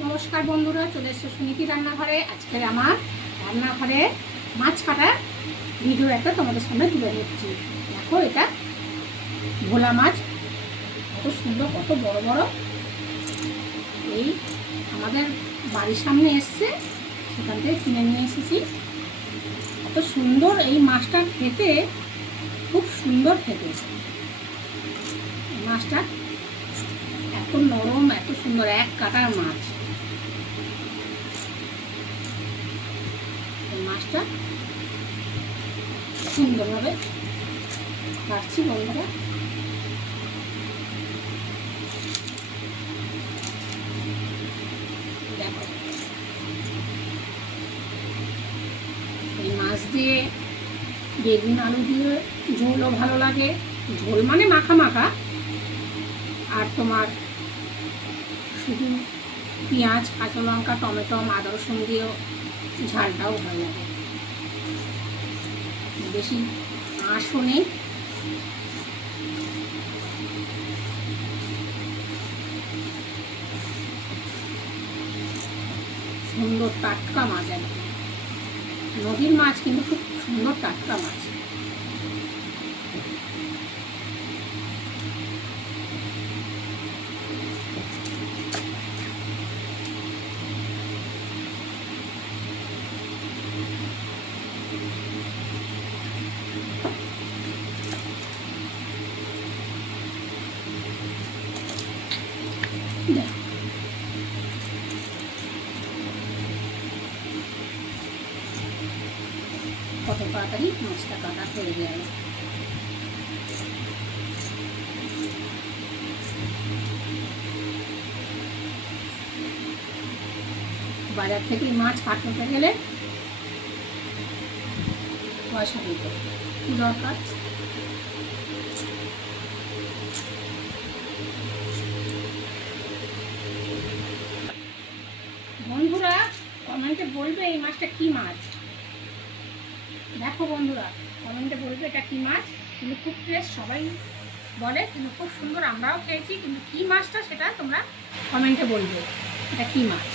নমস্কার বন্ধুরা, চলে এসেছে সুনীতি রান্নাঘরে। আজকে আমার রান্নাঘরে মাছ কাটার ভিডিও একটা তোমাদের সামনে তুলে ধরছি। দেখো, এটা ভোলা মাছ, কত সুন্দর, কত বড় বড়। এই আমাদের বাড়ির সামনে এসছে, সেখান থেকে কিনে নিয়ে এসেছি। কত সুন্দর এই মাছটা খেতে, খুব সুন্দর খেতে। মাছটা এত নরম, এত সুন্দর, এক কাটার মাছ। মাছটা সুন্দরভাবে কাটছি বন্ধুরা। দেখো, এই মাছ দিয়ে বেগুন আলু দিয়ে ঝোলও ভালো লাগে। ঝোল মানে মাখা মাখা, আর তোমার শুধু পেঁয়াজ, কাঁচা লঙ্কা, টমেটো, আদা রসুন দিয়েও ঝালটাও ভালো লাগে। বেশি আঁশও নেই। সুন্দর টাটকা মাছ, একদম নদীর মাছ, কিন্তু খুব সুন্দর টাটকা মাছ। কত তাড়াতাড়ি মাছটা কাটা হয়ে গেল। বাজার থেকে মাছ কাটতে গেলে পয়সা দিতে কি দরকার। বন্ধুরা, কমেন্টে বলবে এই মাছটা কি মাছ। দেখো বন্ধুরা, কমেন্টে বলবে এটা কি মাছ। কিন্তু খুব টেস্ট, সবাই বলে, কিন্তু খুব সুন্দর, আমরাও খেয়েছি। কিন্তু কি মাছটা সেটা তোমরা কমেন্টে বলবে, এটা কি মাছ।